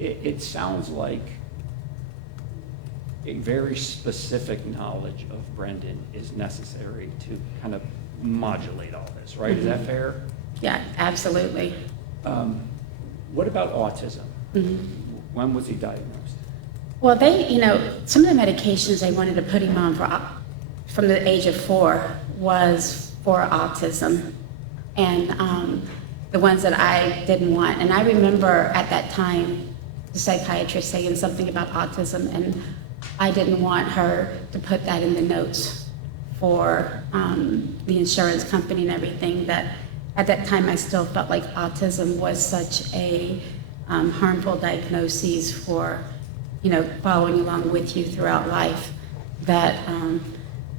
it sounds like a very specific knowledge of Brendan is necessary to kind of modulate all this, right? Is that fair? Yeah, absolutely. What about autism? When was he diagnosed? Well, some of the medications they wanted to put him on from the age of 4 was for autism, and the ones that I didn't want. And I remember at that time the psychiatrist saying something about autism, and I didn't want her to put that in the notes for the insurance company and everything. That at that time I still felt like autism was such a harmful diagnosis for, following along with you throughout life, that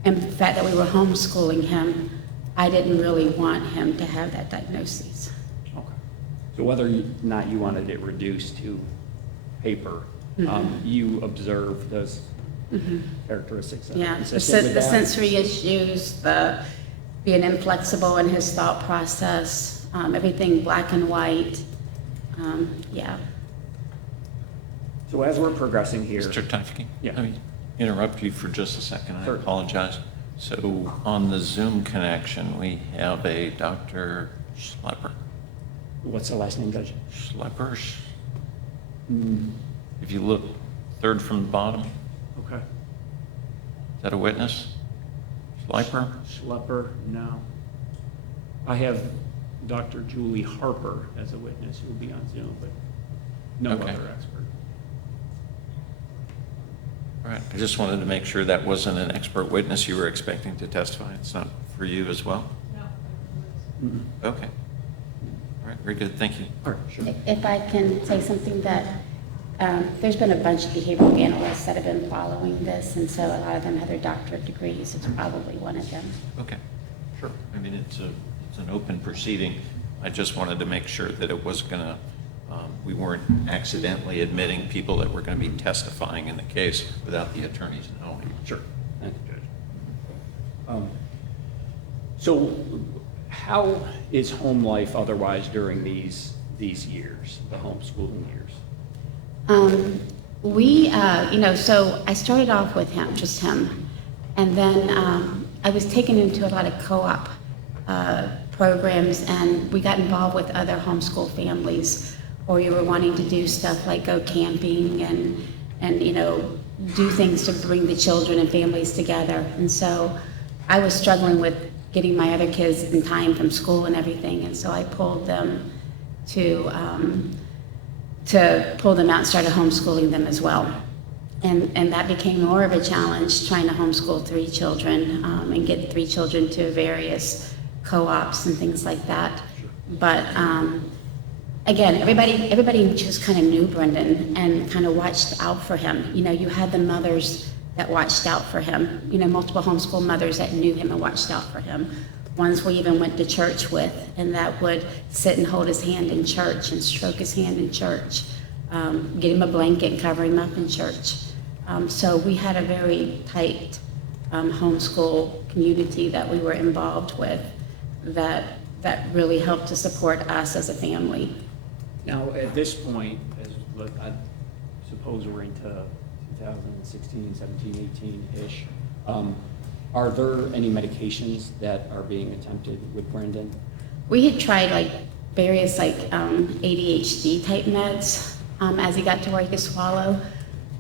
and the fact that we were homeschooling him, I didn't really want him to have that diagnosis. Okay. So whether or not you wanted it reduced to paper, you observed those characteristics that are Yeah, consistent with the that? sensory issues, the being inflexible in his thought process, everything black and white. Yeah. So as we're progressing here, Mr. Tuffy? Yeah. Let me interrupt you for just a second. I Sure. apologize. So on the Zoom connection, we have a Dr. Schlepper. what's the last name, Judge? Schlepper? If you look third from the bottom, Okay. is that a witness? Schlepper? Schlepper, no. I have Dr. Julie Harper as a witness who will be on Zoom, but no Okay. other expert. All right. I just wanted to make sure that wasn't an expert witness you were expecting to testify. It's not for you as well? Mm-mm. Okay. All right, very good. Thank you. All right, sure. If I can say something, that there's been a bunch of behavioral analysts that have been following this, and so a lot of them have their doctorate degrees. It's probably one of them. Okay, sure. I mean, it's an open proceeding. I just wanted to make sure that it was going to, we weren't accidentally admitting people that were going to be testifying in the case without the attorneys knowing. Sure. Thank you, Judge. So how is home life otherwise during these years, the homeschooling years? So I started off with him, just him, and then I was taken into a lot of co-op programs, and we got involved with other homeschool families, or you were wanting to do stuff like go camping and do things to bring the children and families together. And so I was struggling with getting my other kids in time from school and everything, and so I pulled them to pull them out and started homeschooling them as well. And that became more of a challenge, trying to homeschool 3 children and get 3 children to various co-ops and things like that. But again, everybody just kind of knew Brendan and kind of watched out for him. You had the mothers that watched out for him, multiple homeschool mothers that knew him and watched out for him. Ones we even went to church with, and that would sit and hold his hand in church and stroke his hand in church, get him a blanket and cover him up in church. So we had a very tight homeschool community that we were involved with that really helped to support us as a family. Now, at this point, I suppose we're into 2016, 17, 18-ish, are there any medications that are being attempted with Brendan? We had tried various ADHD type meds as he got to where he could swallow,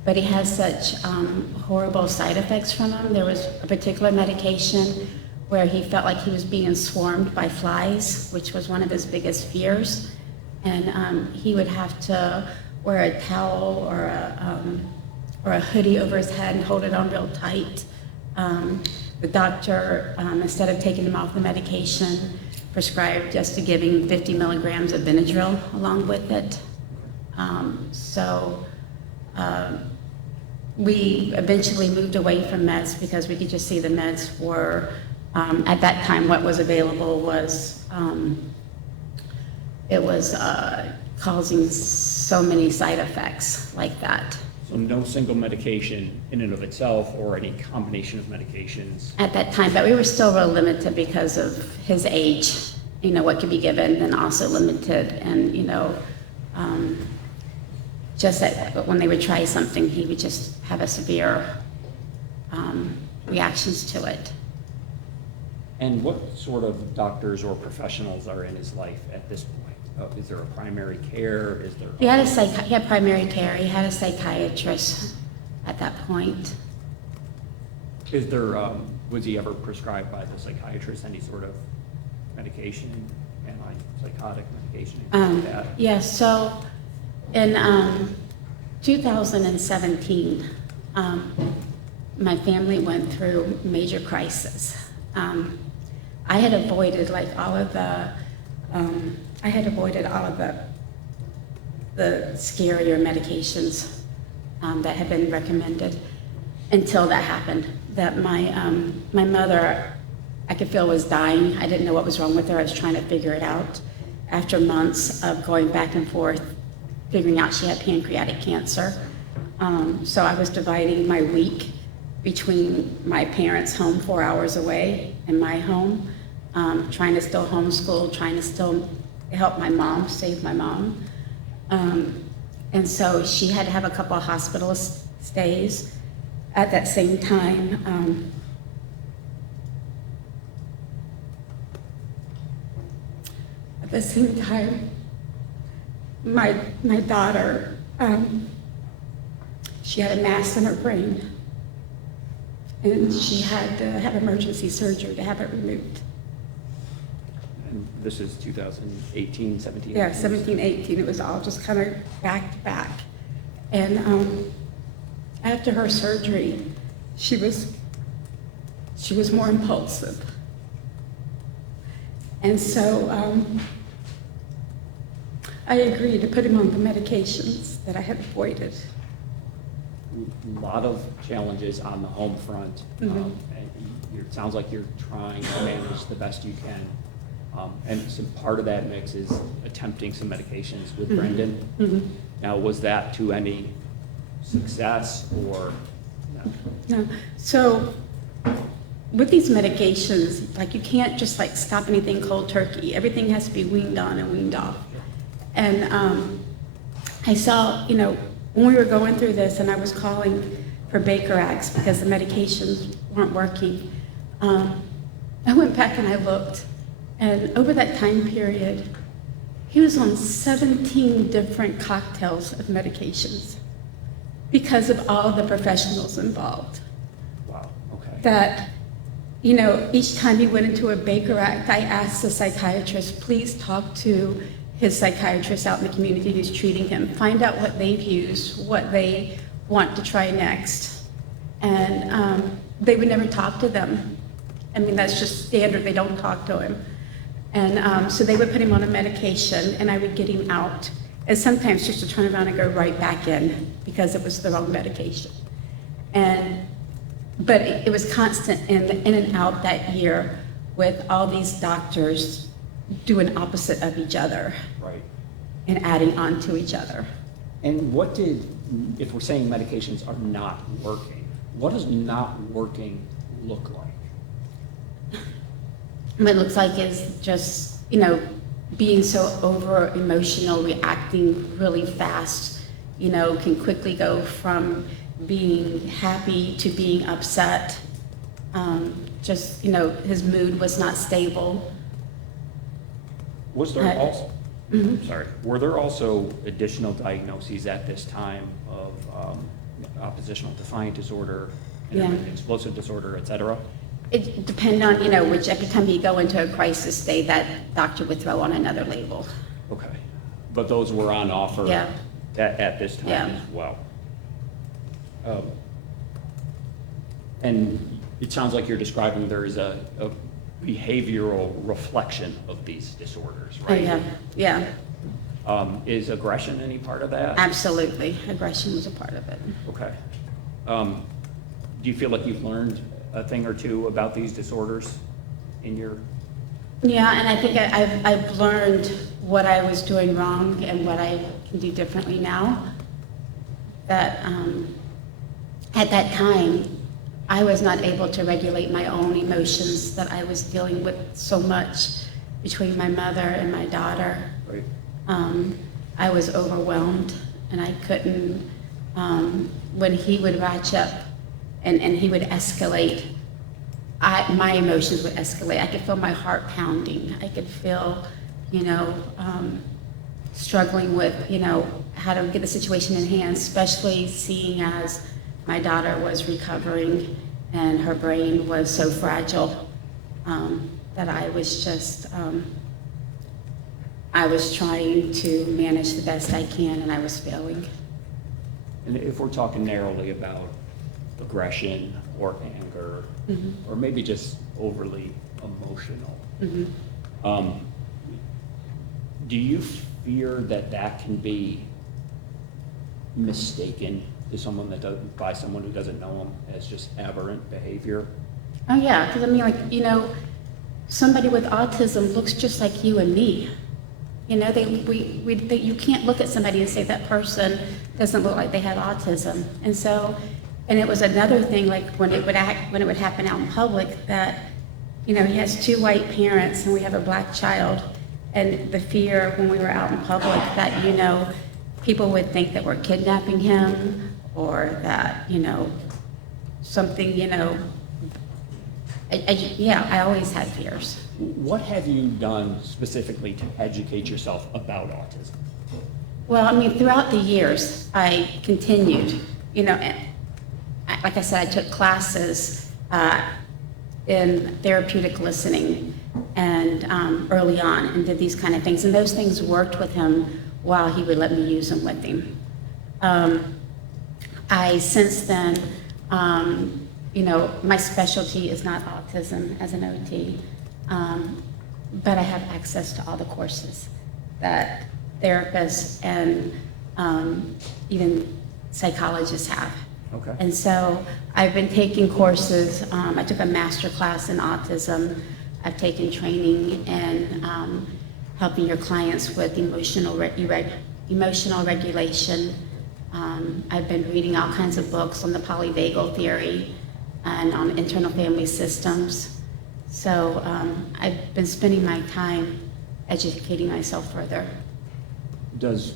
but he has such horrible side effects from them. There was a particular medication where he felt like he was being swarmed by flies, which was one of his biggest fears, and he would have to wear a towel or a hoodie over his head and hold it on real tight. The doctor, instead of taking him off the medication, prescribed just to give him 50 milligrams of Benadryl along with it. We eventually moved away from meds because we could just see the meds were, at that time, what was available was, it was causing so many side effects like that. So no single medication in and of itself or any combination of medications? At that time, but we were still real limited because of his age, what could be given, and also limited, and just that when they would try something, he would just have a severe reactions to it. And what sort of doctors or professionals are in his life at this point? Is there a primary care? Is there? He had primary care. He had a psychiatrist at that point. Is there, was he ever prescribed by the psychiatrist any sort of medication, antipsychotic medication, anything like that? Yeah, so in 2017, my family went through major crisis. I had avoided like all of the, the scarier medications that had been recommended until that happened. That my mother, I could feel was dying. I didn't know what was wrong with her. I was trying to figure it out. After months of going back and forth, figuring out she had pancreatic cancer. So I was dividing my week between my parents' home 4 hours away and my home, trying to still homeschool, trying to still help my mom, save my mom. And so she had to have a couple of hospital stays. At that same time, my daughter, she had a mass in her brain, and she had to have emergency surgery to have it removed. And this is 2018, 17? Yeah, 17, 18, it was all just kind of back to back. And after her surgery, she was more impulsive. And so I agreed to put him on the medications that I had avoided. A lot of challenges on the home front. And it sounds like you're trying to manage the best you can. And some part of that mix is attempting some medications with Brendan. Now, was that to any success or no? No. So with these medications, like you can't just like stop anything cold turkey. Everything has to be weaned on and weaned off. And I saw, when we were going through this and I was calling for Baker Acts because the medications weren't working, I went back and I looked, and over that time period, he was on 17 different cocktails of medications because of all the professionals involved. Wow, okay. That, each time he went into a Baker Act, I asked the psychiatrist, please talk to his psychiatrist out in the community who's treating him, find out what they've used, what they want to try next. And they would never talk to them. I mean, that's just standard, they don't talk to him. And so they would put him on a medication and I would get him out. And sometimes just to turn around and go right back in because it was the wrong medication. But it was constant in and out that year with all these doctors doing opposite of each other. Right. And adding on to each other. And if we're saying medications are not working, what does not working look like? What it looks like is just, being so over emotional, reacting really fast, can quickly go from being happy to being upset. His mood was not stable. Was there also, were there also additional diagnoses at this time of oppositional defiant disorder, explosive disorder, et cetera? It depended on, which every time you go into a crisis state, that doctor would throw on another label. Okay. But those were on offer at this time as well. And it sounds like you're describing there is a behavioral reflection of these disorders, right? Oh, yeah. Is aggression any part of that? Absolutely. Aggression was a part of it. Okay. Do you feel like you've learned a thing or two about these disorders in your... Yeah, and I think I've learned what I was doing wrong and what I can do differently now. That at that time, I was not able to regulate my own emotions, that I was dealing with so much between my mother and my daughter. Right. I was overwhelmed, and I couldn't, when he would ratchet up and he would escalate, my emotions would escalate. I could feel my heart pounding. I could feel, struggling with, how to get the situation in hand, especially seeing as my daughter was recovering and her brain was so fragile, that I was just, I was trying to manage the best I can, and I was failing. And if we're talking narrowly about aggression or anger, or maybe just overly emotional, do you fear that that can be mistaken to someone that doesn't, by someone who doesn't know them, as just aberrant behavior? Oh yeah, because I mean, somebody with autism looks just like you and me. You can't look at somebody and say that person doesn't look like they have autism. And so, and it was another thing, like when it would happen out in public, that, he has 2 white parents and we have a black child, and the fear when we were out in public that, people would think that we're kidnapping him, or that, something, I always had fears. What have you done specifically to educate yourself about autism? Well, I mean, throughout the years, I continued, and like I said, I took classes in therapeutic listening and early on, and did these kind of things. And those things worked with him while he would let me use them with him. I since then, my specialty is not autism as an OT, but I have access to all the courses that therapists and even psychologists have. Okay. And so I've been taking courses. I took a master class in autism. I've taken training in helping your clients with emotional regulation. I've been reading all kinds of books on the polyvagal theory and on internal family systems. So I've been spending my time educating myself further. Does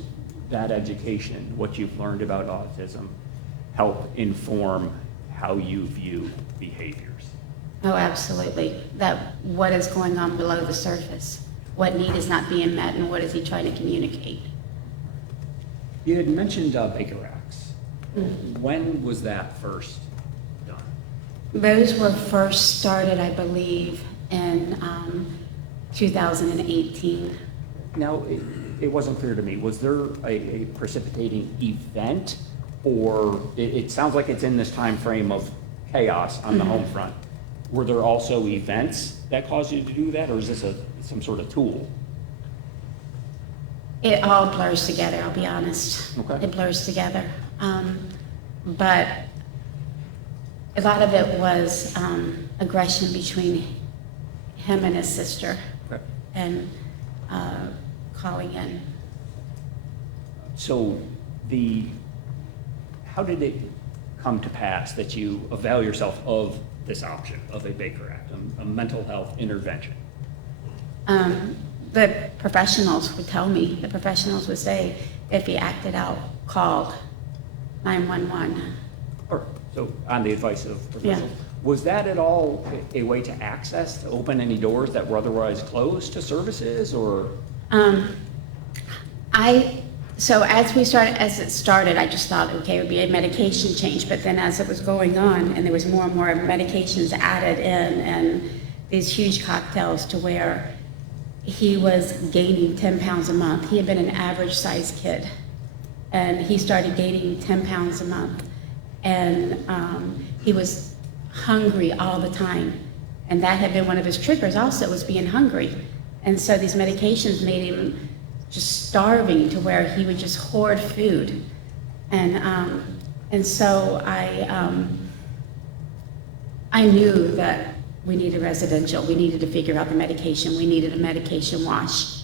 that education, what you've learned about autism, help inform how you view behaviors? Oh, absolutely. That what is going on below the surface, what need is not being met, and what is he trying to communicate? You had mentioned Baker Acts. When was that first done? Those were first started, I believe, in 2018. Now, it wasn't clear to me. Was there a precipitating event, or it sounds like it's in this time frame of chaos on the home front? Were there also events that caused you to do that, or is this some sort of tool? It all blurs together, I'll be honest. Okay. It blurs together. But a lot of it was aggression between him and his sister, Okay. and calling in. So how did it come to pass that you avail yourself of this option of a Baker Act, a mental health intervention? The professionals would tell me, the professionals would say, if he acted out, call 911. Or, so on the advice of professionals, was that at all a way to access, to open any doors that were otherwise closed to services, or? So as it started, I just thought, okay, it would be a medication change, but then as it was going on, and there was more and more medications added in, and these huge cocktails to where he was gaining 10 pounds a month. He had been an average sized kid, and he started gaining 10 pounds a month. And he was hungry all the time. And that had been one of his triggers also, was being hungry. And so these medications made him just starving to where he would just hoard food. And so I knew that we needed residential. We needed to figure out the medication. We needed a medication wash.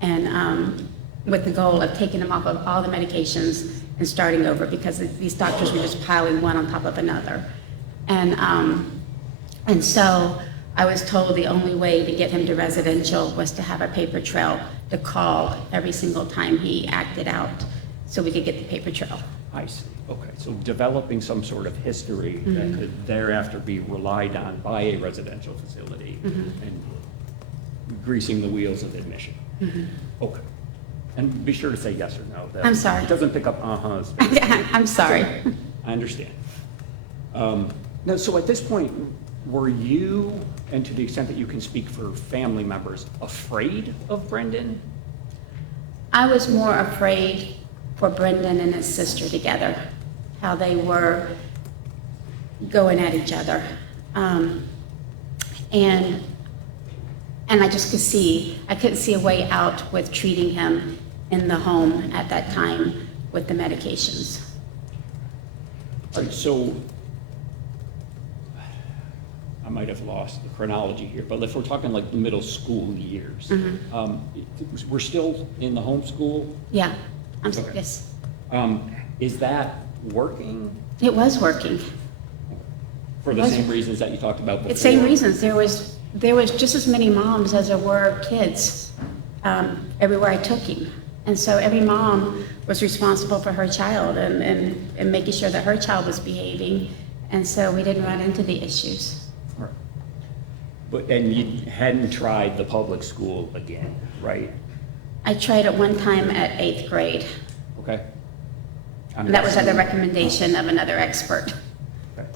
And with the goal of taking him off of all the medications and starting over, because these doctors were just piling one on top of another. And so I was told the only way to get him to residential was to have a paper trail to call every single time he acted out. so we could get the paper trail. I see, okay. So developing some sort of history that could thereafter be relied on by a residential facility and greasing the wheels of admission. Okay. And be sure to say yes or no. That I'm sorry. It doesn't pick up uh-huhs. I'm sorry. I understand. Now, so at this point, were you, and to the extent that you can speak for family members, afraid of Brendan? I was more afraid for Brendan and his sister together, how they were going at each other. And I just I couldn't see a way out with treating him in the home at that time with the medications. All right, so I might have lost the chronology here, but if we're talking like the middle school years, we're still in the homeschool? Yeah, Okay. yes. Is that working It was working. for the Was- same reasons that you talked about before? It's same reasons. There was just as many moms as there were kids everywhere I took him. And so every mom was responsible for her child and making sure that her child was behaving. And so we didn't run into the issues. All right. But, and you hadn't tried the public school again, right? I tried it one time at 8th grade. Okay? And that was at the recommendation of another expert, Okay.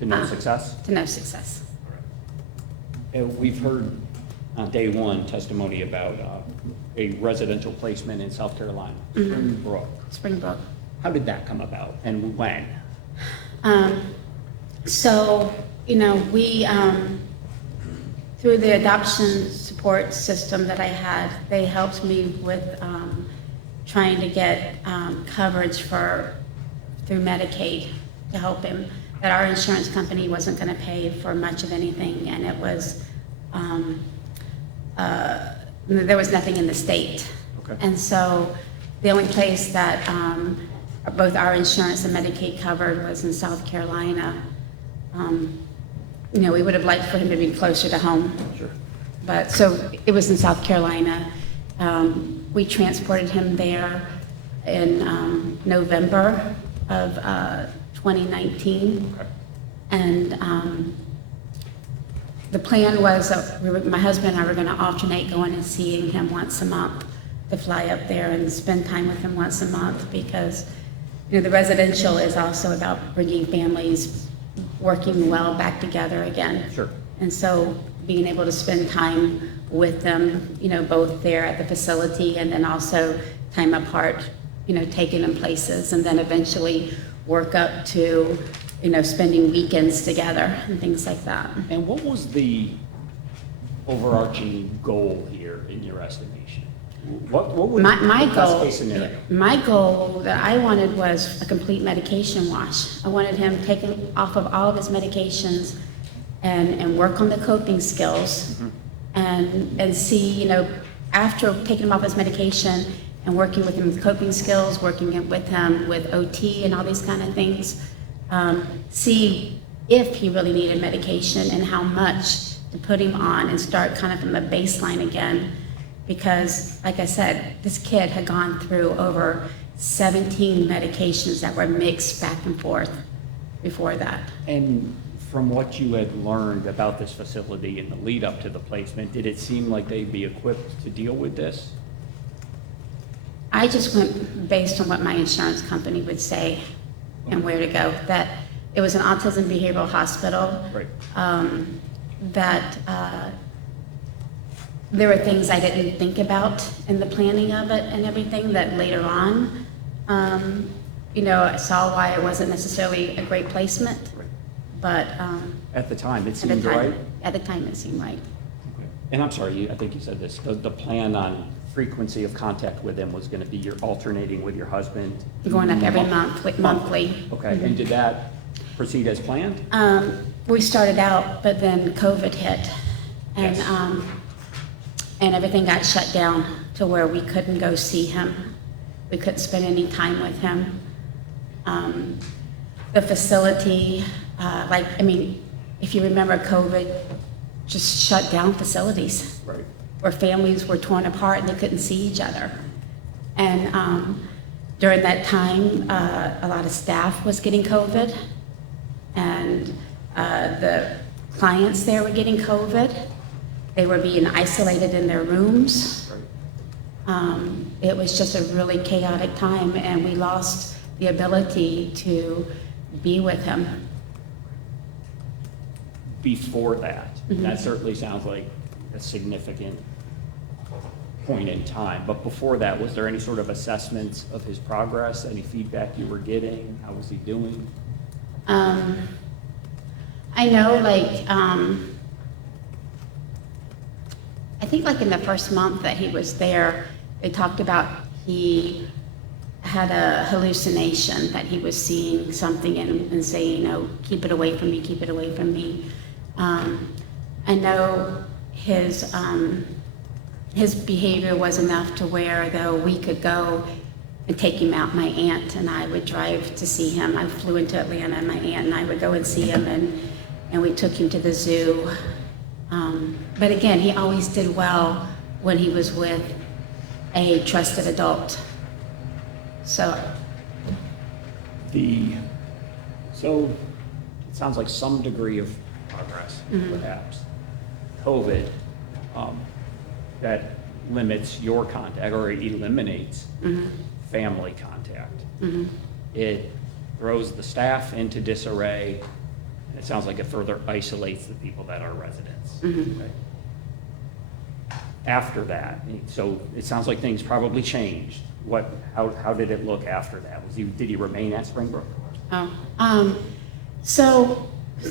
To no success? to no success. And we've heard on day one testimony about a residential placement in South Carolina, Springbrook. Springbrook. How did that come about and when? So, we, through the adoption support system that I had, they helped me with trying to get coverage through Medicaid to help him, that our insurance company wasn't going to pay for much of anything, and it was, there was nothing in the state. Okay. And so the only place that both our insurance and Medicaid covered was in South Carolina. We would have liked for him to be closer to home. Sure. But, so it was in South Carolina. We transported him there in November of 2019. Okay. And the plan was that my husband and I were going to alternate going and seeing him once a month, to fly up there and spend time with him once a month, because the residential is also about bringing families working well back together again. Sure. And so being able to spend time with them, both there at the facility and then also time apart, taking them places, and then eventually work up to, spending weekends together and things like that. And what was the overarching goal here in your estimation? What would My be the best goal, case scenario? my goal that I wanted was a complete medication wash. I wanted him taken off of all of his medications and work on the coping skills and see, after taking him off his medication and working with him with coping skills, working with him with OT and all these kind of things, see if he really needed medication and how much to put him on, and start kind of from a baseline again. Because, like I said, this kid had gone through over 17 medications that were mixed back and forth before that. And from what you had learned about this facility in the lead up to the placement, did it seem like they'd be equipped to deal with this? I just went based on what my insurance company would say and where to go. That it was an autism behavioral hospital. Right. There were things I didn't think about in the planning of it and everything that later on, I saw why it wasn't necessarily a great placement, Right. but At the time, it at the seemed right? time, at the time it seemed right. Okay. And I'm sorry, I think you said this, the plan on frequency of contact with them was going to be you're alternating with your husband? Going up every month, monthly. Okay, and did that proceed as planned? We started out, but then COVID hit, and Yes. and everything got shut down to where we couldn't go see him. We couldn't spend any time with him. The facility, if you remember, COVID just shut down facilities Right. where families were torn apart and they couldn't see each other. And During that time, a lot of staff was getting COVID, and the clients there were getting COVID. They were being isolated in their rooms. It was just a really chaotic time, and we lost the ability to be with him. Before that, that certainly sounds like a significant point in time, but before that, was there any sort of assessments of his progress, any feedback you were getting? How was he doing? I know, like, I think like in the first month that he was there, they talked about he had a hallucination that he was seeing something and saying, you know, keep it away from me, keep it away from me. I know his behavior was enough to where, though, we could go and take him out. My aunt and I would drive to see him. I flew into Atlanta, and my aunt and I would go and see him, and we took him to the zoo. But again, he always did well when he was with a trusted adult. So it sounds like some degree of progress, perhaps. COVID, that limits your contact, or eliminates family contact. It throws the staff into disarray, and it sounds like it further isolates the people that are residents. Okay. After that, so it sounds like things probably changed. How did it look after that? Did he remain at Springbrook? So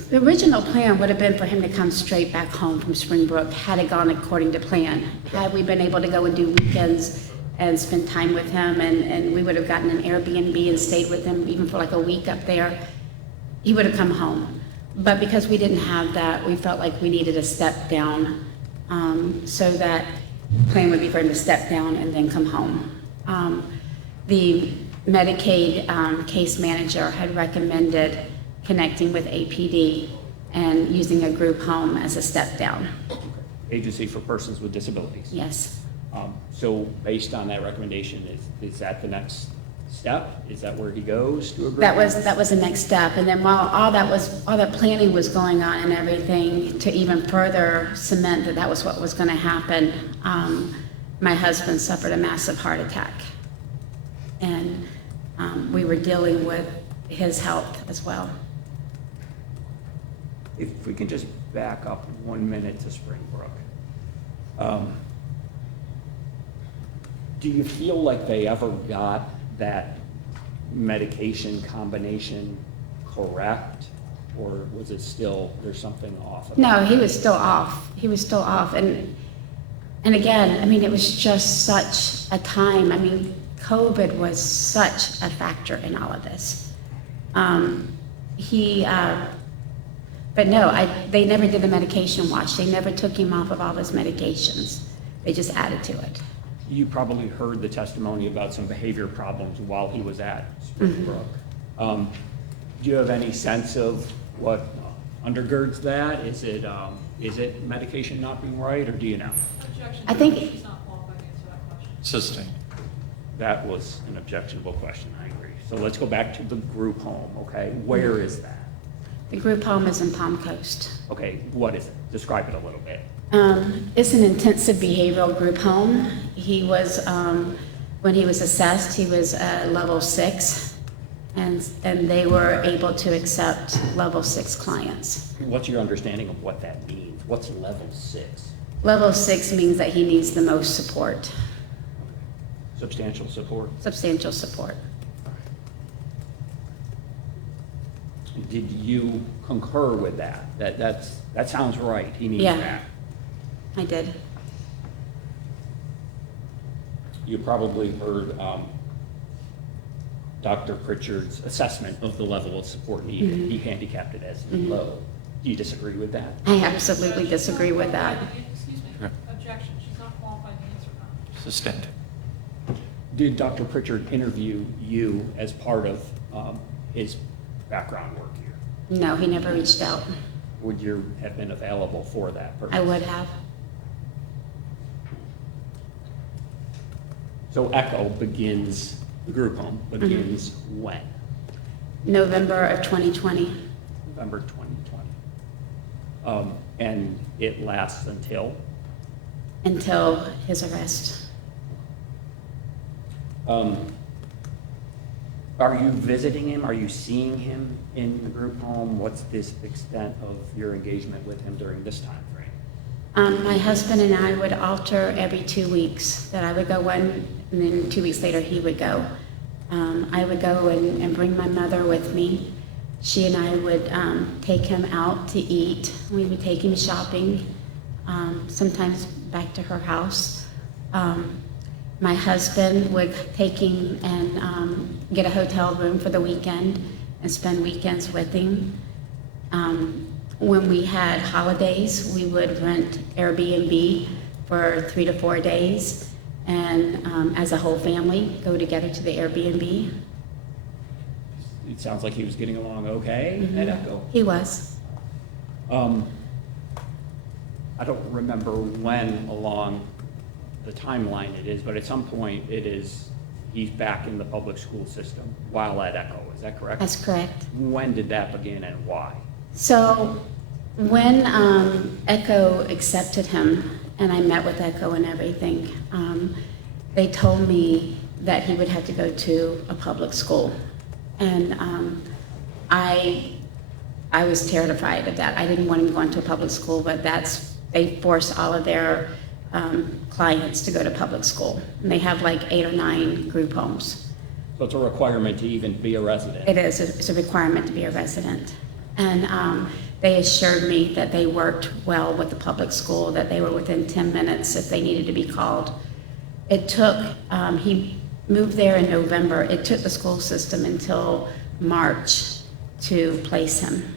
the original plan would have been for him to come straight back home from Springbrook had it gone according to plan. Had we been able to go and do weekends and spend time with him, and we would have gotten an Airbnb and stayed with him even for like a week up there, he would have come home. But because we didn't have that, we felt like we needed a step down, so that plan would be for him to step down and then come home. The Medicaid case manager had recommended connecting with APD and using a group home as a step down. Agency for Persons with Disabilities. Yes. So based on that recommendation, is that the next step? Is that where he goes to a group? That was the next step. And then while all that planning was going on and everything, to even further cement that was what was going to happen, my husband suffered a massive heart attack. And we were dealing with his health as well. If we can just back up 1 minute to Springbrook. Do you feel like they ever got that medication combination correct? Or was it still, there's something off about No, he was still off. He was still off. And again, I mean, it was just such a time. I mean, COVID was such a factor in all of this. But no, they never did the medication watch. They never took him off of all his medications. They just added to it. You probably heard the testimony about some behavior problems while he was at Springbrook. Do you have any sense of what undergirds that? Is it medication not being right, or do you know? Objection. I think- She's not qualified to answer that question. Sustained. That was an objectionable question, I agree. So let's go back to the group home, okay? Where is that? The group home is in Palm Coast. Okay, what is it? Describe it a little bit. It's an intensive behavioral group home. He was, when he was assessed, he was level 6, and they were able to accept level 6 clients. What's your understanding of what that means? What's level 6? Level 6 means that he needs the most support, Substantial support? substantial support. Did you concur with that? That sounds right, he needs Yeah. that. I did. You probably heard Dr. Pritchard's assessment of the level of support needed. He handicapped it as low. Do you disagree with that? I absolutely disagree with that. Excuse me, Yeah. objection, she's not qualified to answer that. Sustained. Did Dr. Pritchard interview you as part of his background work here? No, he never reached out. Would you have been available for that purpose? I would have. So ECHO begins The group home begins when? November of 2020. November 2020. And it lasts Until his arrest. Are you visiting him? Are you seeing him in the group home? What's this extent of your engagement with him during this time frame? My husband and I would alter every 2 weeks, that I would go one, and then 2 weeks later he would go. I would go and bring my mother with me. She and I would take him out to eat. We would take him shopping, sometimes back to her house. My husband would take him and get a hotel room for the weekend and spend weekends with him. When we had holidays, we would rent Airbnb for 3 to 4 days, and as a whole family, go together to the Airbnb. It sounds like he was getting along okay at Echo. He was. I don't remember when along the timeline it is, but at some point he's back in the public school system while at Echo. Is that correct? That's correct. When did that begin and why? So when Echo accepted him, and I met with Echo and everything, they told me that he would have to go to a public school. And I was terrified of that. I didn't want him going to a public school, but they force all of their clients to go to public school. And they have like 8 or 9 group homes. So it's a requirement to even be a resident? It is. It's a requirement to be a resident. And they assured me that they worked well with the public school, that they were within 10 minutes if they needed to be called. It took, he moved there in November. It took the school system until March to place him.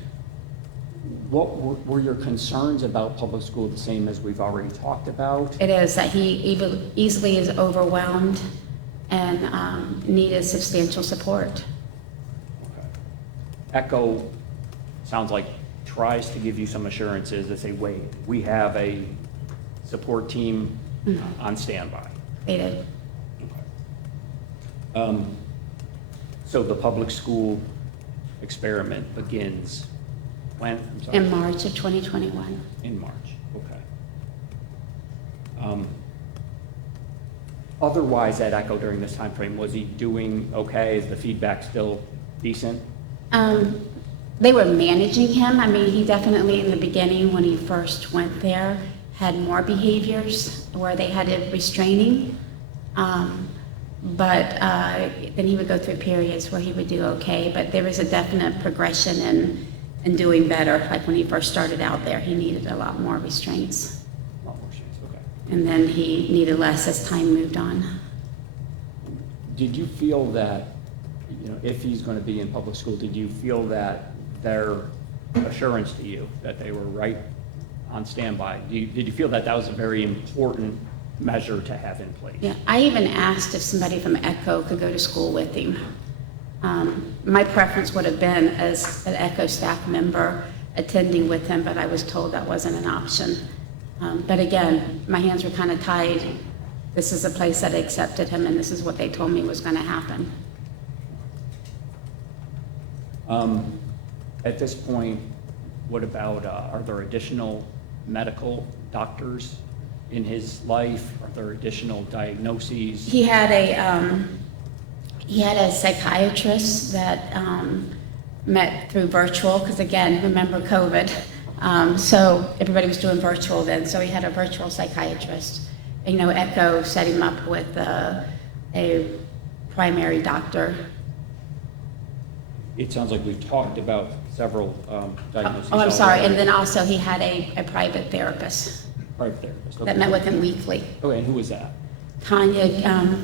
What were your concerns about public school the same as we've already talked about? It is that he easily is overwhelmed and needed substantial support. Okay. Echo sounds like tries to give you some assurances that say, wait, we have a support team on standby. They did. Okay. So the public school experiment begins when? I'm sorry. In March of 2021. In March, okay. Otherwise at Echo during this time frame, was he doing okay? Is the feedback still decent? They were managing him. I mean, he definitely in the beginning when he first went there had more behaviors where they had a restraining. But then he would go through periods where he would do okay, but there was a definite progression in doing better. Like when he first started out there, he needed a lot more restraints. A lot more restraints, okay. And then he needed less as time moved on. Did you feel that, if he's going to be in public school, did you feel that their assurance to you that they were right on standby, did you feel that that was a very important measure to have in place? Yeah, I even asked if somebody from Echo could go to school with him. My preference would have been as an Echo staff member attending with him, but I was told that wasn't an option. But again, my hands were kind of tied. This is a place that accepted him, and this is what they told me was going to happen. At this point, what about, are there additional medical doctors in his life? Are there additional diagnoses? He had a psychiatrist that met through virtual, because again, remember COVID. So everybody was doing virtual then, so he had a virtual psychiatrist. Echo set him up with a primary doctor. It sounds like we've talked about several diagnoses. Oh, I'm sorry, already. and then also he had a private therapist Private therapist. that Okay. met with him weekly. Okay, and who was that? Tanya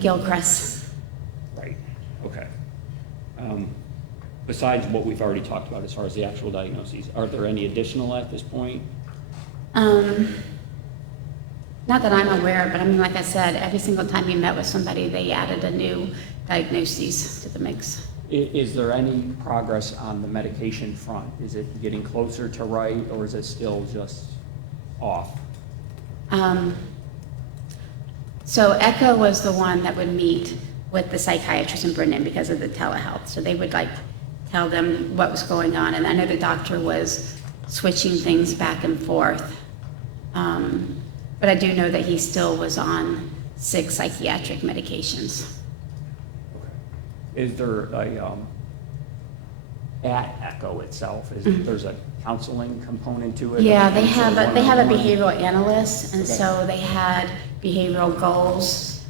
Gilchrist. Right, okay. Besides what we've already talked about as far as the actual diagnoses, are there any additional at this point? Not that I'm aware of, but I mean, like I said, every single time you met with somebody, they added a new diagnosis to the mix. Is there any progress on the medication front? Is it getting closer to right, or is it still just off? So Echo was the one that would meet with the psychiatrist in Brendan because of the telehealth. So they would like tell them what was going on. And I know the doctor was switching things back and forth. But I do know that he still was on 6 psychiatric medications. Is there a, at Echo itself, there's a counseling component to it? Yeah, they have a One-on-one? behavioral analyst, and Okay. so they had behavioral goals.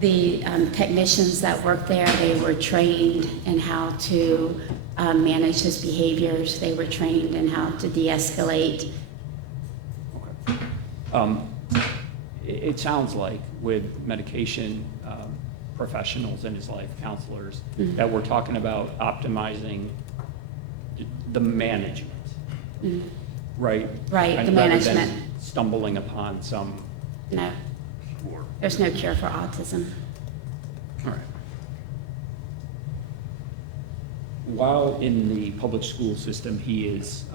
The technicians that worked there, they were trained in how to manage his behaviors. They were trained in how to de-escalate. Okay. It sounds like with medication professionals in his life, counselors, that we're talking about optimizing the management, right? Right, the Rather than management. stumbling upon some No, cure. there's no cure for autism. All right. While in the public school system, he is,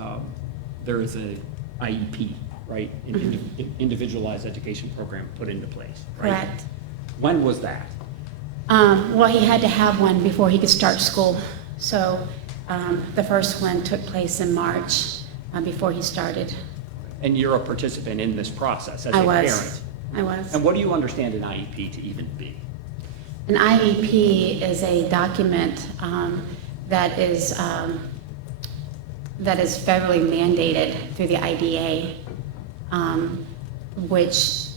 there is a IEP, right? An individualized education program put into place, right? Correct. When was that? Well, he had to have one before he could start school. So the first one took place in March before he started. And you're a participant in this process as a I parent. was. I was. And what do you understand an IEP to even be? An IEP is a document that is federally mandated through the IDA, which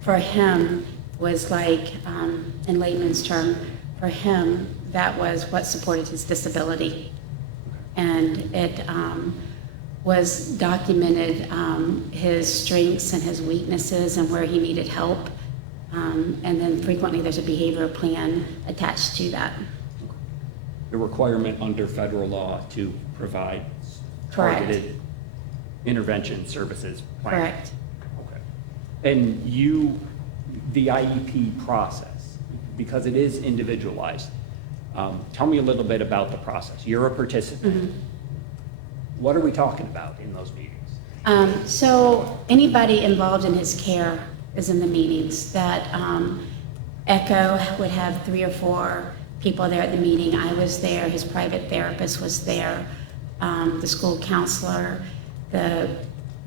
for him was like, in layman's term, for him, that was what supported his disability. And it was documented his strengths and his weaknesses and where he needed help. And then frequently there's a behavioral plan attached to that. The requirement under federal law to provide Correct. targeted intervention services plan. Correct. Okay. And the IEP process, because it is individualized, tell me a little bit about the process. You're a participant. What are we talking about in those meetings? So anybody involved in his care is in the meetings. That Echo would have 3 or 4 people there at the meeting. I was there, his private therapist was there, the school counselor, the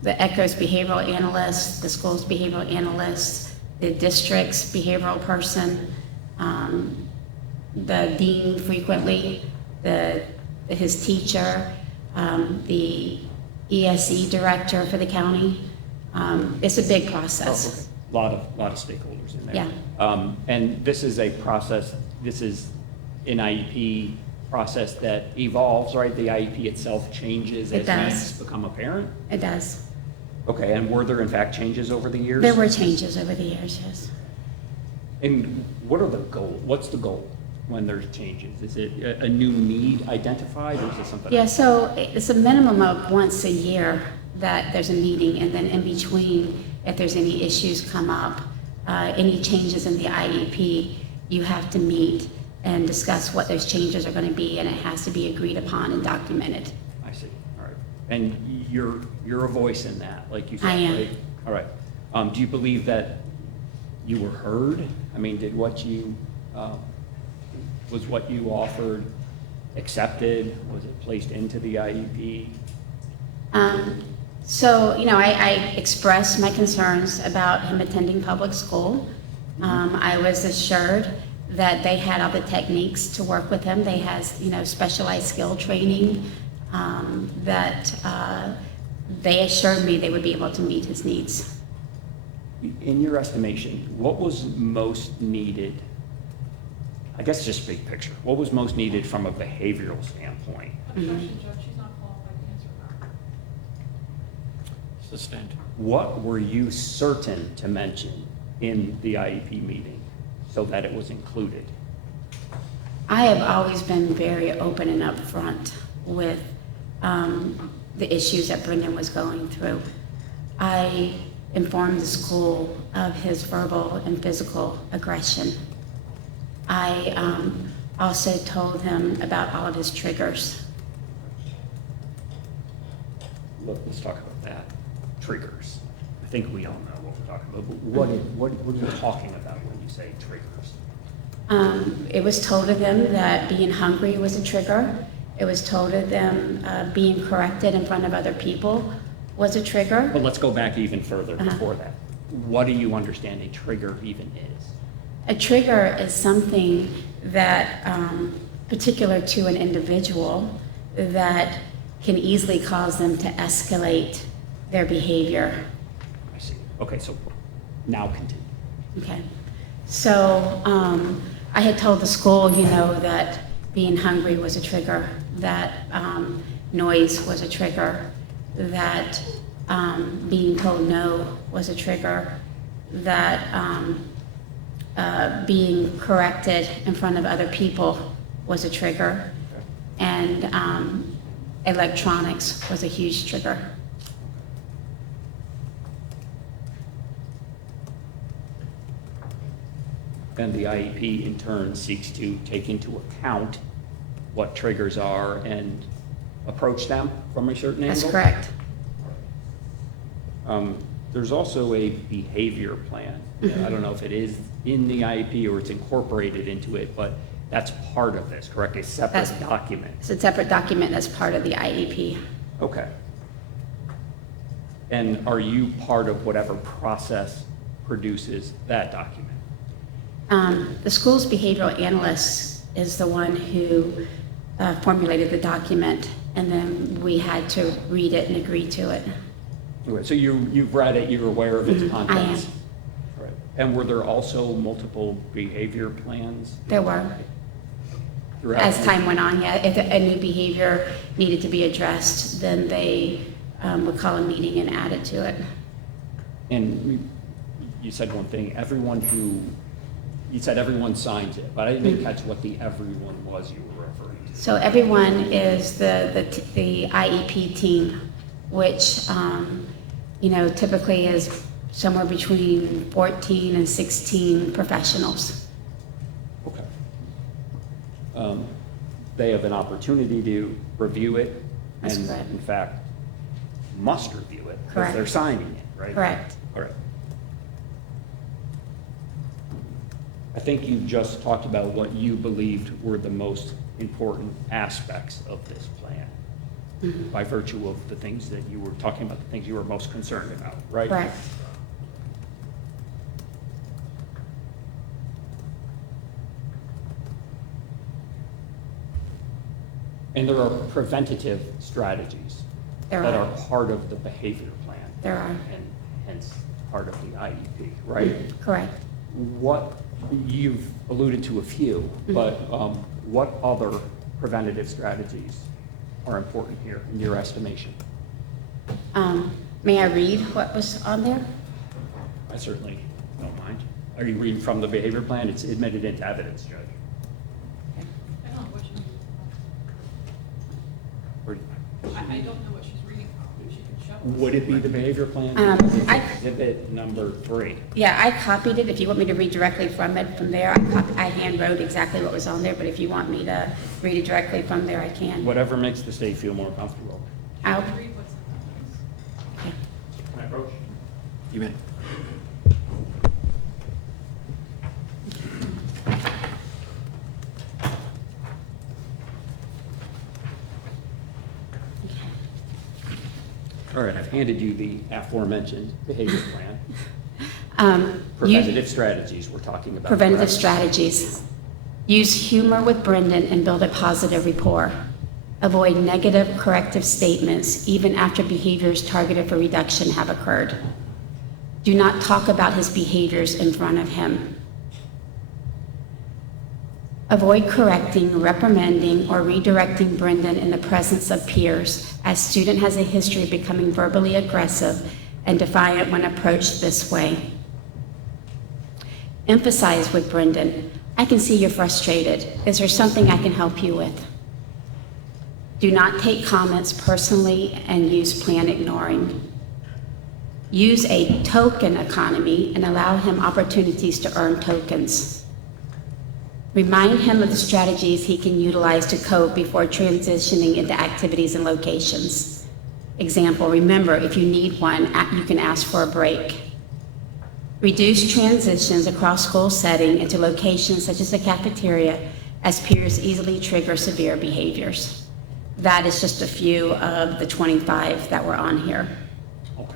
Echo's behavioral analyst, the school's behavioral analyst, the district's behavioral person, the dean frequently, his teacher, the ESE director for the county. It's a big process. A lot of stakeholders in there. Yeah. And this is a process, this is an IEP process that evolves, right? The IEP itself changes It as does. needs become apparent? It does. Okay, and were there in fact changes over the years? There were changes over the years, yes. And what are the goals? What's the goal when there's changes? Is it a new need identified, or is it something? Yeah, so it's a minimum of once a year that there's a meeting, and then in between, if there's any issues come up, any changes in the IEP, you have to meet and discuss what those changes are going to be, and it has to be agreed upon and documented. I see, all right. And you're a voice in that, like you said, I am. right? All right. Do you believe that you were heard? I mean, did what you, was what you offered accepted? Was it placed into the IEP? So, I expressed my concerns about him attending public school. I was assured that they had all the techniques to work with him. They had, specialized skill training, that they assured me they would be able to meet his needs. In your estimation, what was most needed? I guess just big picture. What was most needed from a behavioral standpoint? Objection, Judge, she's not qualified to answer that. Sustained. What were you certain to mention in the IEP meeting so that it was included? I have always been very open and upfront with the issues that Brendan was going through. I informed the school of his verbal and physical aggression. I also told him about all of his triggers. Let's talk about that. Triggers. I think we all know what we're talking about, but what are you talking about when you say triggers? It was told to them that being hungry was a trigger. It was told to them being corrected in front of other people was a trigger. But let's go back even further before that. What do you understand a trigger even is? A trigger is something that, particular to an individual, that can easily cause them to escalate their behavior. I see. Okay, so now continue. Okay. So I had told the school, that being hungry was a trigger, that noise was a trigger, that being told no was a trigger, that being corrected in front of other people was a trigger, and electronics was a huge trigger. And the IEP in turn seeks to take into account what triggers are and approach them from a certain angle? That's correct. There's also a behavior plan. I don't know if it is in the IEP or it's incorporated into it, but that's part of this, correct? A separate document. It's a separate document as part of the IEP. Okay. And are you part of whatever process produces that document? The school's behavioral analyst is the one who formulated the document, and then we had to read it and agree to it. Okay, so you've read it, you're aware of its contents? I am. Right. And were there also multiple behavior plans? There were. Throughout? As time went on, yeah, if a new behavior needed to be addressed, then they would call a meeting and add it to it. And you said one thing, you said everyone signs it, but I didn't catch what the everyone was you were referring to. So everyone is the IEP team, which, typically is somewhere between 14 and 16 professionals. Okay. They have an opportunity to review it, That's and correct. in fact, must review it, because Correct. they're signing it, right? Correct. All right. I think you just talked about what you believed were the most important aspects of this plan, by virtue of the things that you were talking about, the things you were most concerned about, right? Correct. And there are preventative strategies There that are. are part of the behavior plan. There are. And hence part of the IEP, right? Correct. You've alluded to a few, but what other preventative strategies are important here in your estimation? May I read what was on there? I certainly don't mind. Are you reading from the behavior plan? It's admitted into evidence, Judge. I don't know what she, Or I don't know what she's reading from, if she can show us. would it be the behavior plan? I- Exhibit number 3. Yeah, I copied it. If you want me to read directly from it, from there, I hand wrote exactly what was on there, but if you want me to read it directly from there, I can. Whatever makes the state feel more comfortable. I'll- Read what's in that. okay. Can I approach? You may. All right, I've handed you the aforementioned behavior plan. You- Preventative strategies we're talking about. Preventative correct? strategies. Use humor with Brendan and build a positive rapport. Avoid negative corrective statements even after behaviors targeted for reduction have occurred. Do not talk about his behaviors in front of him. Avoid correcting, reprimanding, or redirecting Brendan in the presence of peers, as student has a history of becoming verbally aggressive and defiant when approached this way. Emphasize with Brendan, I can see you're frustrated. Is there something I can help you with? Do not take comments personally and use plan ignoring. Use a token economy and allow him opportunities to earn tokens. Remind him of the strategies he can utilize to cope before transitioning into activities and locations. Example, remember, if you need one, you can ask for a break. Reduce transitions across school setting into locations such as the cafeteria as peers easily trigger severe behaviors. That is just a few of the 25 that were on here. Okay.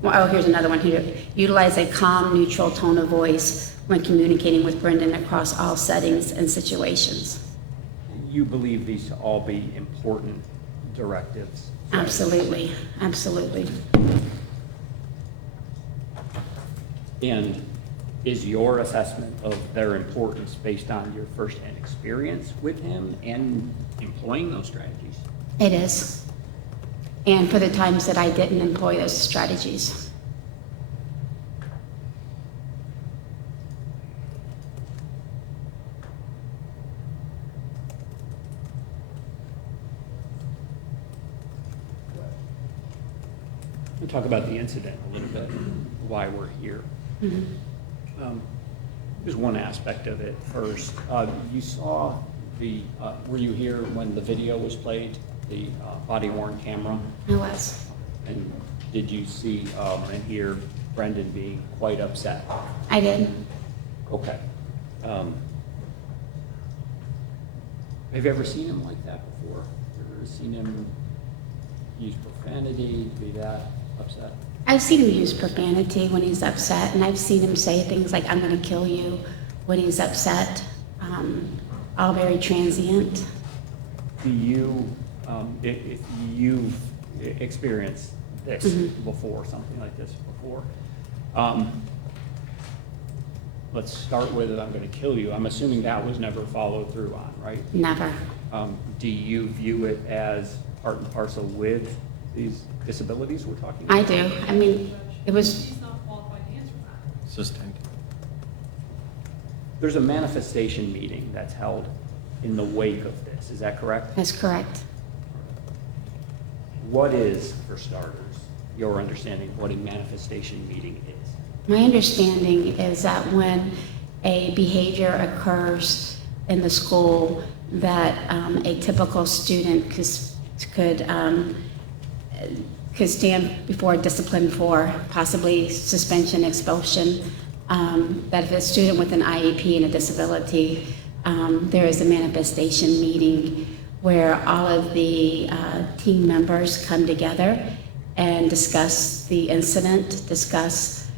Well, oh, here's another one here. Utilize a calm, neutral tone of voice when communicating with Brendan across all settings and situations. You believe these to all be important directives? Absolutely, absolutely. And is your assessment of their importance based on your firsthand experience with him and employing those strategies? It is. And for the times that I didn't employ those strategies. We'll talk about the incident a little bit, why we're here. There's one aspect of it first. You saw were you here when the video was played, the body-worn camera? I was. And did you see and hear Brendan being quite upset? I did. Okay. Have you ever seen him like that before? Ever seen him use profanity, be that upset? I've seen him use profanity when he's upset, and I've seen him say things like, I'm going to kill you when he's upset, all very transient. Do you, if you've experienced this before, something like this before, let's start with, I'm going to kill you. I'm assuming that was never followed through on, right? Never. Do you view it as part and parcel with these disabilities we're talking I about? do. I mean, it was, She's not qualified to answer that. Sustained. There's a manifestation meeting that's held in the wake of this, is that correct? that's correct. What is, for starters, your understanding of what a manifestation meeting is? My understanding is that when a behavior occurs in the school that a typical student could stand before discipline for, possibly suspension, expulsion, that if a student with an IEP and a disability, there is a manifestation meeting where all of the team members come together and discuss the incident, discuss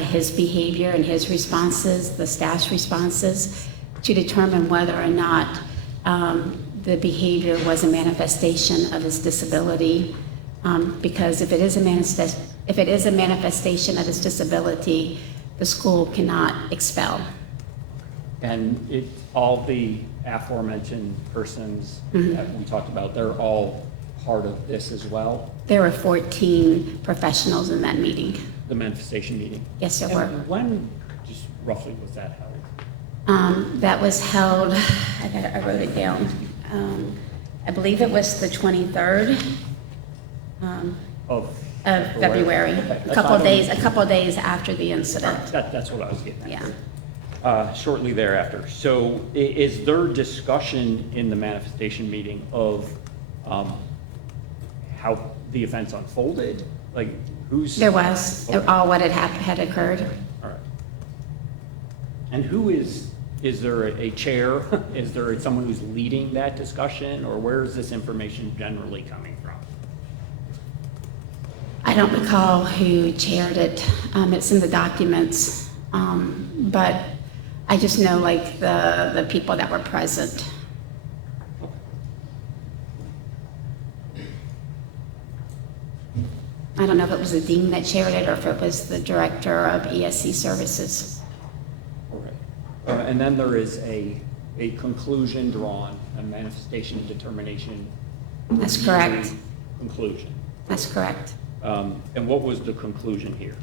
his behavior and his responses, the staff's responses, to determine whether or not the behavior was a manifestation of his disability. Because if it is a manifestation of his disability, the school cannot expel. And all the aforementioned persons that we talked about, they're all part of this as well, There were 14 professionals in that meeting. the manifestation meeting? Yes, there were. And when, just roughly, was that held? That was held, I wrote it down. I believe it was the 23rd Of February, Okay, a couple of days after the incident. That's what I was getting at. Yeah. Shortly thereafter. So is there discussion in the manifestation meeting of how the events unfolded? Like, who's? There was, Okay. all what had occurred. All right. And who is there a chair? Is there someone who's leading that discussion, or where is this information generally coming from? I don't recall who chaired it. It's in the documents. But I just know like the people that were present. I don't know if it was the dean that chaired it or if it was the director of ESC services. All right. And then there is a conclusion drawn, a manifestation and determination. That's correct. Conclusion. That's correct. And what was the conclusion here?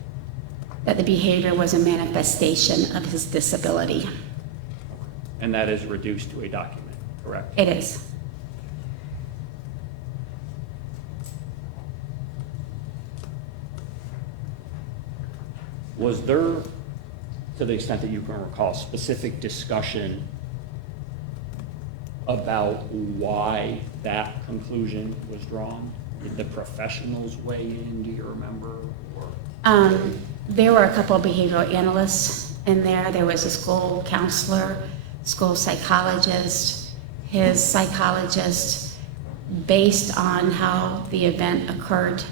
That the behavior was a manifestation of his disability. And that is reduced to a document, correct? It is. Was there, to the extent that you can recall, specific discussion about why that conclusion was drawn? Did the professionals weigh in, do you remember? Or There were a couple of behavioral analysts in there. There was a school counselor, school psychologist, his psychologist, based on how the event occurred,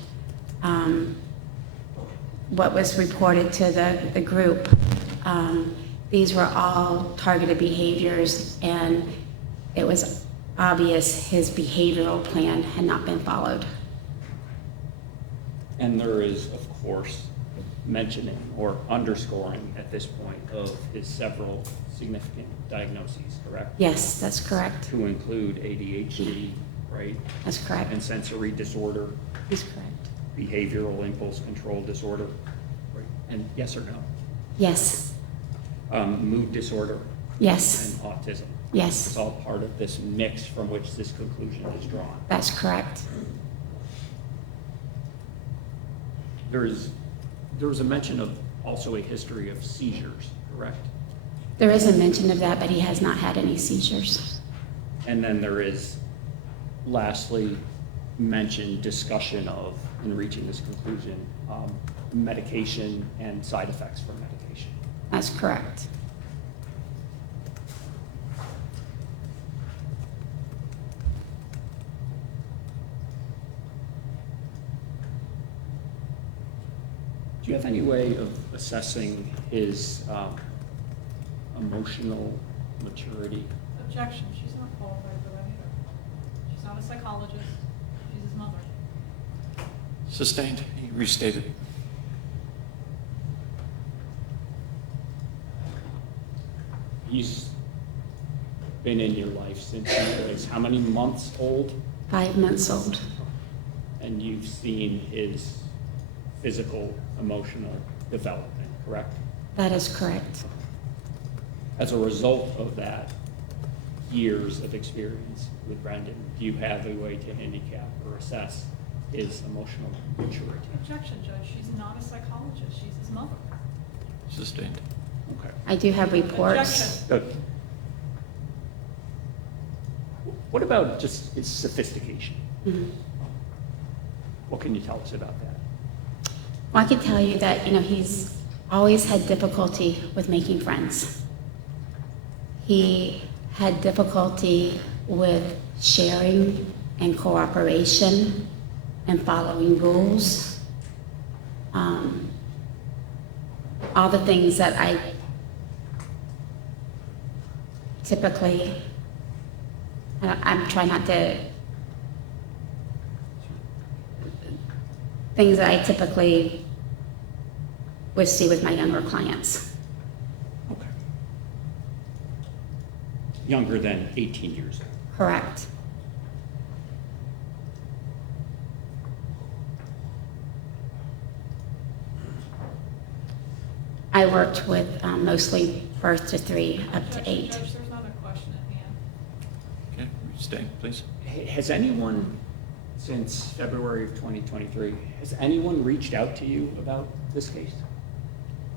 what was reported to the group. These were all targeted behaviors, and it was obvious his behavioral plan had not been followed. And there is, of course, mentioning or underscoring at this point of his several significant diagnoses, correct? Yes, that's correct. To include ADHD, right? That's correct. And sensory disorder, That's correct. behavioral impulse control disorder, right? And yes or no? Yes, Mood disorder yes, and autism. It's yes, all part of this mix from which this conclusion is drawn. that's correct. There was a mention of also a history of seizures, correct? There is a mention of that, but he has not had any seizures. And then there is, lastly, mentioned discussion of, in reaching this conclusion, medication and side effects from medication. That's correct. Do you have any way of assessing his emotional maturity? Objection, she's not qualified for that either. She's not a psychologist, she's his mother. Sustained, you restated. He's been in your life since he was how many months old? 5 months old. And you've seen his physical, emotional development, correct? That is correct. As a result of that years of experience with Brendan, do you have a way to handicap or assess his emotional maturity? Objection, Judge, she's not a psychologist, she's his mother. Sustained. Okay. I do have reports. Objection. Good. What about just his sophistication? Mhm. What can you tell us about that? Well, I can tell you that, he's always had difficulty with making friends. He had difficulty with sharing and cooperation and following rules. All the things that I typically, I'm trying not to, things that I typically would see with my younger clients. Okay. Younger than 18 years old. Correct. I worked with mostly birth to 3 up to 8. Judge, there's not a question at hand. Okay, stay, please. Has anyone, since February of 2023, has anyone reached out to you about this case?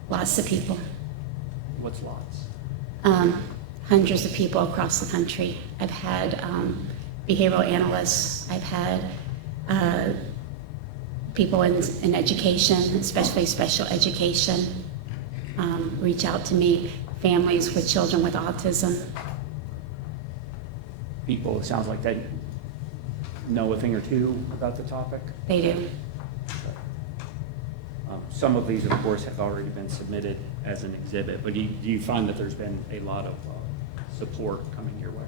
Lots of people, What's lots? hundreds of people across the country. I've had behavioral analysts. I've had people in education, especially special education, reach out to me, families with children with autism. People, it sounds like they know a thing or two about the topic. They do. Some of these, of course, have already been submitted as an exhibit, but do you find that there's been a lot of support coming your way?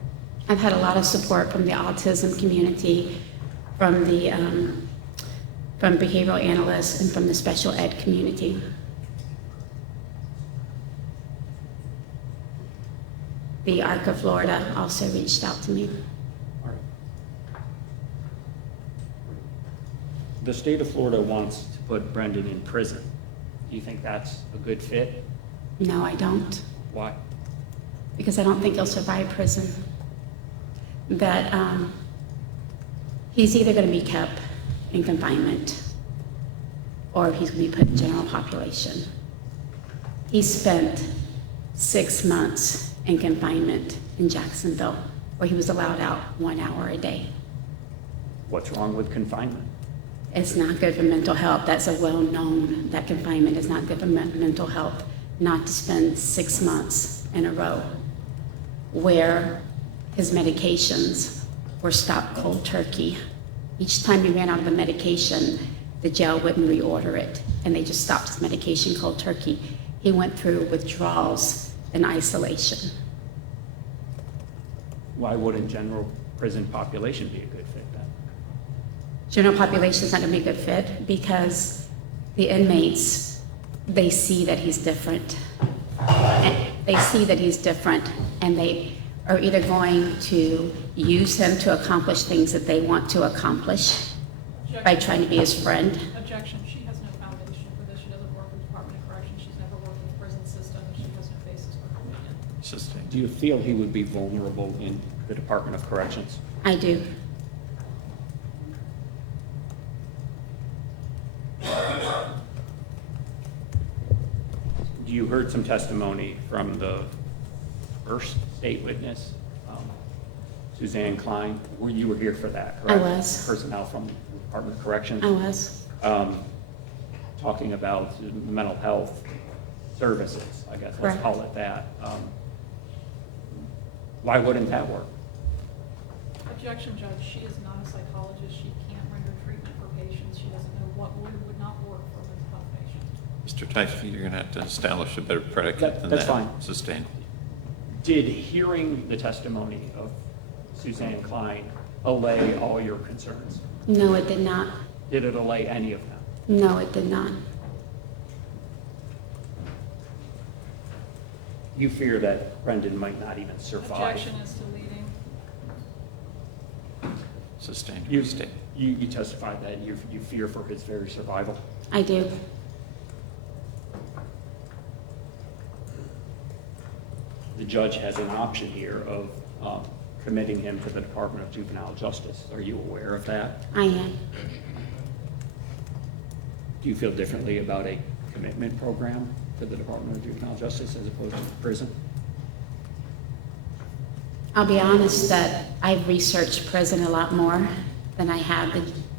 I've had a lot of support from the autism community, from the from behavioral analysts, and from the special ed community. The ARC of Florida also reached out to me. All right. The state of Florida wants to put Brendan in prison. Do you think that's a good fit? No, I don't, Why? because I don't think he'll survive prison. That he's either going to be kept in confinement or he's going to be put in general population. He spent 6 months in confinement in Jacksonville, where he was allowed out 1 hour a day. What's wrong with confinement? It's not good for mental health. That's a well-known, that confinement is not good for mental health. Not to spend 6 months in a row where his medications were stopped cold turkey. Each time he ran out of a medication, the jail wouldn't reorder it, and they just stopped his medication cold turkey. He went through withdrawals and isolation. Why wouldn't general prison population be a good fit then? General population is not going to be a good fit because the inmates, they see that he's different. And they see that he's different, and they are either going to use him to accomplish things that they want to accomplish by trying to be his friend. Objection, she has no foundation for this. She doesn't work with the Department of Corrections. She's never worked with the prison system. She has no basis for her opinion. Sustained. Do you feel he would be vulnerable in the Department of Corrections? I do. You heard some testimony from the first state witness, Suzanne Klein. You were here for that, correct? I was. Personnel from the Department of Corrections. I was. Talking about mental health services, I guess, let's Correct. call it that. Why wouldn't that work? Objection, Judge, she is not a psychologist. She can't render treatment for patients. She doesn't know what would or would not work for mental health patients. Mr. Tyson, you're going to have to establish a better predicate than That's that. fine. Sustained. Did hearing the testimony of Suzanne Klein allay all your concerns? No, it did not. Did it allay any of them? No, it did not. You fear that Brendan might not even survive? Objection is to leading. Sustained. You Sustained. you testified that you fear for his very survival. I do. The judge has an option here of committing him to the Department of Juvenile Justice. Are you aware of that? I am. Do you feel differently about a commitment program to the Department of Juvenile Justice as opposed to prison? I'll be honest that I've researched prison a lot more than I have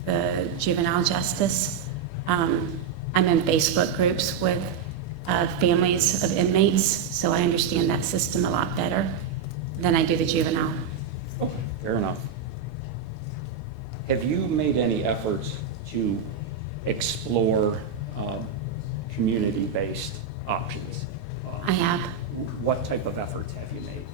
the juvenile justice. I'm in Facebook groups with families of inmates, so I understand that system a lot better than I do the juvenile. Okay, fair enough. Have you made any efforts to explore community-based options? I have. What type of efforts have you made?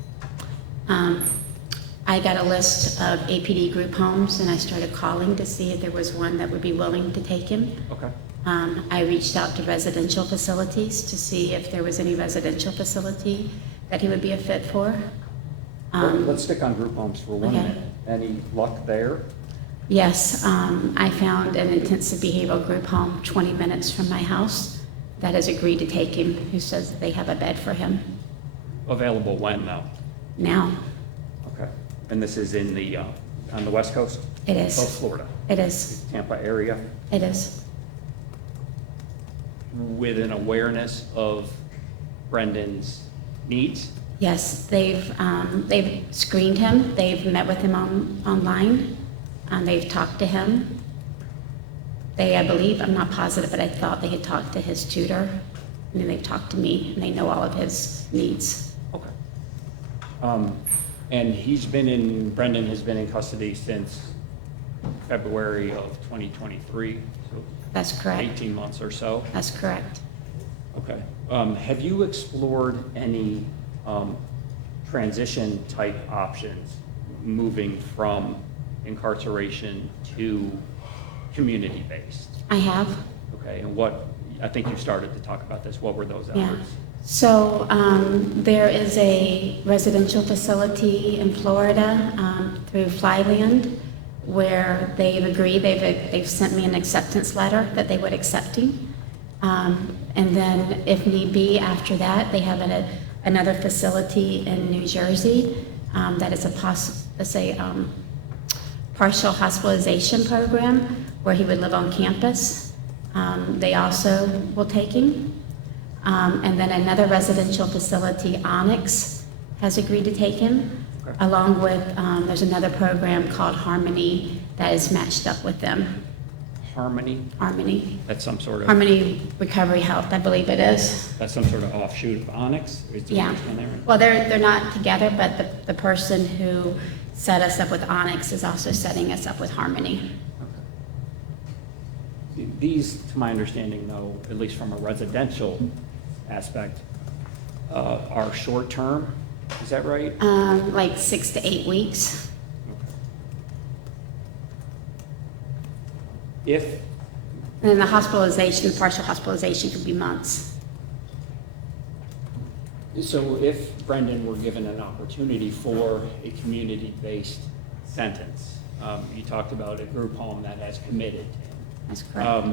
I got a list of APD group homes, and I started calling to see if there was one that would be willing to take him. Okay. I reached out to residential facilities to see if there was any residential facility that he would be a fit for. Let's stick on group homes for 1 okay. minute. Any luck there? Yes, I found an intensive behavioral group home 20 minutes from my house that has agreed to take him, who says that they have a bed for him Available when, though? now. Okay. And this is in the, on the west coast? It Of is. Florida? It is. Tampa area? It is. With an awareness of Brendan's needs? Yes, they've screened him. They've met with him online. They've talked to him. They, I believe, I'm not positive, but I thought they had talked to his tutor. And then they've talked to me, and they know all of his needs. Okay. And Brendan has been in custody since February of 2023, so That's correct. 18 months or so. That's correct. Okay. Have you explored any transition type options moving from incarceration to community-based? I have. Okay, and I think you started to talk about this. What were those Yeah. efforts? So there is a residential facility in Florida through Flyland where they've agreed, they've sent me an acceptance letter that they would accept him. And then if need be, after that, they have another facility in New Jersey that is a partial hospitalization program where he would live on campus. They also will take him. And then another residential facility, Onyx, has agreed to take him, Okay. along with, there's another program called Harmony that is matched up with them. Harmony? Harmony. That's some sort of, Harmony Recovery Health, I believe it is. that's some sort of offshoot of Onyx? Is there Yeah. anything there? Well, they're not together, but the person who set us up with Onyx is also setting us up with Harmony. These, to my understanding, though, at least from a residential aspect, are short-term, is that right? Like 6 to 8 weeks. If, And then the hospitalization, partial hospitalization could be months. so if Brendan were given an opportunity for a community-based sentence, you talked about a group home that has committed to him. That's correct.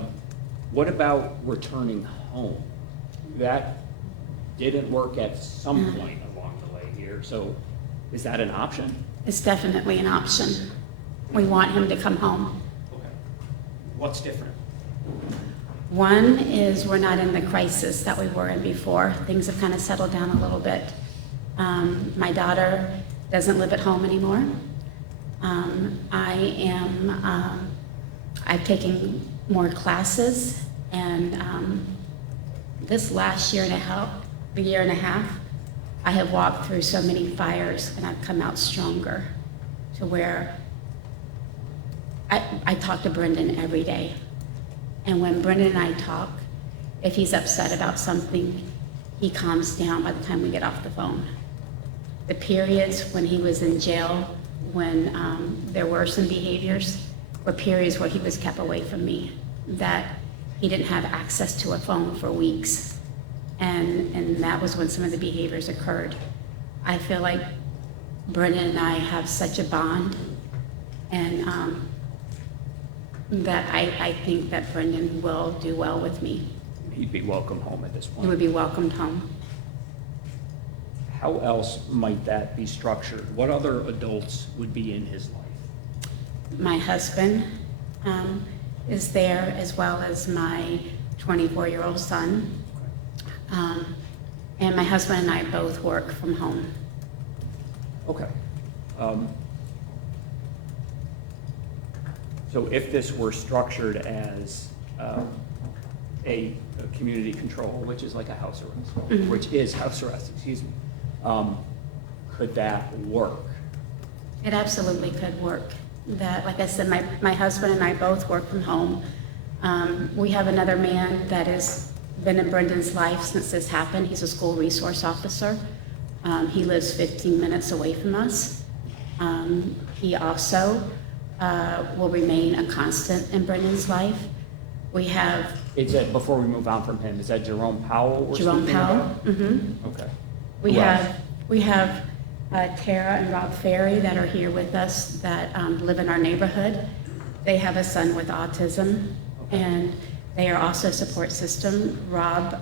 What about returning home? That didn't work at some point along the way here, so is that an option? It's definitely an option. We want him to come home. Okay. What's different? One is we're not in the crisis that we were in before. Things have kind of settled down a little bit. My daughter doesn't live at home anymore. I've taken more classes, and this last year and a half, I have walked through so many fires, and I've come out stronger to where I talk to Brendan every day. And when Brendan and I talk, if he's upset about something, he calms down by the time we get off the phone. The periods when he was in jail, when there were some behaviors, were periods where he was kept away from me, that he didn't have access to a phone for weeks. And that was when some of the behaviors occurred. I feel like Brendan and I have such a bond, and that I think that Brendan will do well with me. He'd be welcome home at this He point. would be welcomed home. How else might that be structured? What other adults would be in his life? My husband is there, as well as my 24-year-old son. And my husband and I both work from home. Okay. So if this were structured as a community control, which is like a house arrest, which is house arrest, excuse me, could that work? It absolutely could work. That, like I said, my husband and I both work from home. We have another man that has been in Brendan's life since this happened. He's a school resource officer. He lives 15 minutes away from us. He also will remain a constant in Brendan's life. We have Is that, before we move on from him, is that Jerome Powell we're Jerome speaking Powell. about? Mm-hmm. Okay. We Who else? have Tara and Rob Ferry that are here with us that live in our neighborhood. They have a son with autism, and they are also a support system. Rob,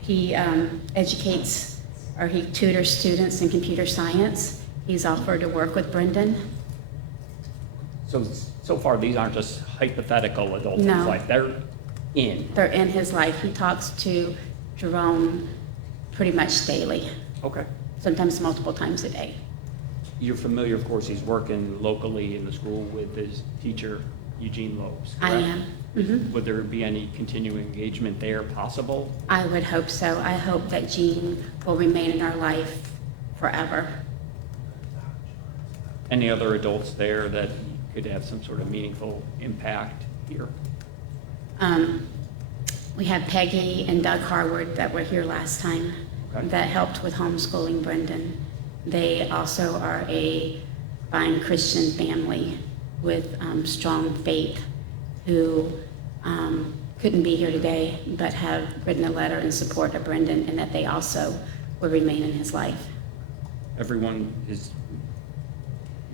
he educates, or he tutors students in computer science. He's offered to work with Brendan. So far, these aren't just hypothetical adults in No. his life. They're in. They're in his life. He talks to Jerome pretty much daily, Okay. sometimes multiple times a day. You're familiar, of course, he's working locally in the school with his teacher, Eugene Lopes, I correct? am. Mhm. Would there be any continuing engagement there possible? I would hope so. I hope that Gene will remain in our life forever. Any other adults there that could have some sort of meaningful impact here? We had Peggy and Doug Harward that were here last time Okay. that helped with homeschooling Brendan. They also are a fine Christian family with strong faith who couldn't be here today, but have written a letter in support of Brendan, and that they also will remain in his life. Everyone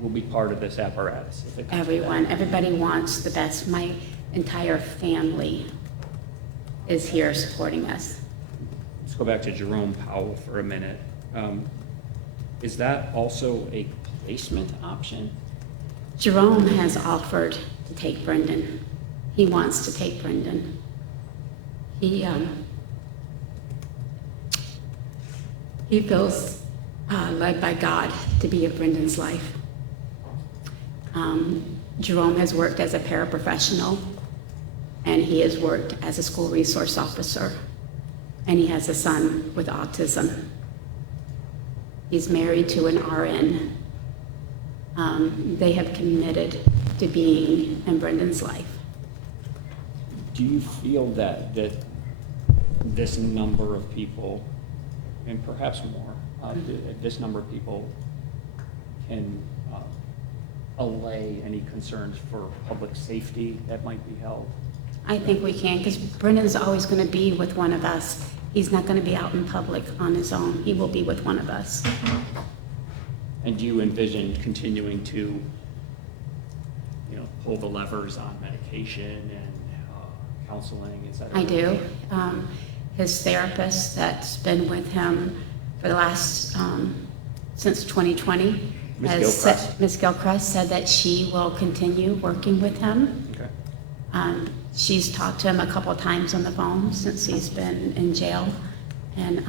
will be part of this apparatus. if it comes to that. Everybody wants the best. My entire family is here supporting us. Let's go back to Jerome Powell for a minute. Is that also a placement option? Jerome has offered to take Brendan. He wants to take Brendan. He feels led by God to be in Brendan's life. Jerome has worked as a paraprofessional and he has worked as a school resource officer, and he has a son with autism. He's married to an RN. They have committed to being in Brendan's life. Do you feel that this number of people, and perhaps more, this number of people can allay any concerns for public safety that might be held? I think we can, because Brendan's always going to be with one of us. He's not going to be out in public on his own. He will be with one of us. And do you envision continuing to, pull the levers on medication and counseling, et cetera? I do. His therapist that's been with him for the last, since 2020, Ms. Gilchrist. Ms. Gilchrist said that she will continue working with him. Okay. She's talked to him a couple of times on the phone since he's been in jail, and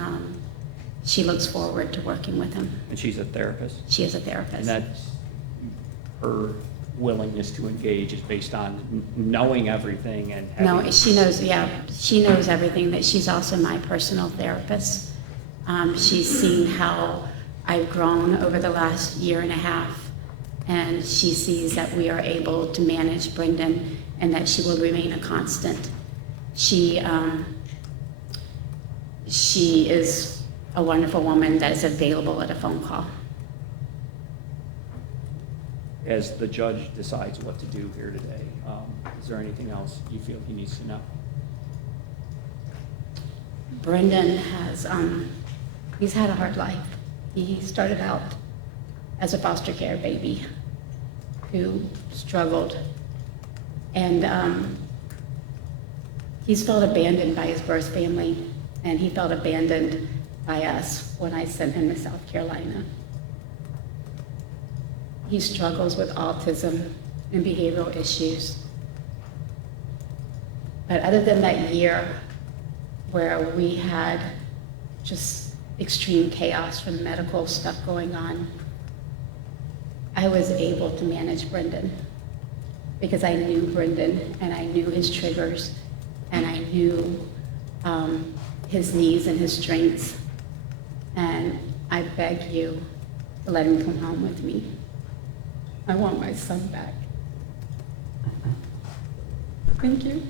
she looks forward to working with him. And she's a therapist? She is a therapist. And that's her willingness to engage is based on knowing everything and having... No, she knows, yeah, she knows everything, that she's also my personal therapist. She's seen how I've grown over the last year and a half, and she sees that we are able to manage Brendan and that she will remain a constant. She is a wonderful woman that is available at a phone call. As the judge decides what to do here today, is there anything else you feel he needs to know? Brendan has, he's had a hard life. He started out as a foster care baby who struggled, and he's felt abandoned by his birth family, and he felt abandoned by us when I sent him to South Carolina. He struggles with autism and behavioral issues. But other than that year where we had just extreme chaos from medical stuff going on, I was able to manage Brendan because I knew Brendan and I knew his triggers and I knew his needs and his strengths. And I beg you to let him come home with me. I want my son back. Thank you.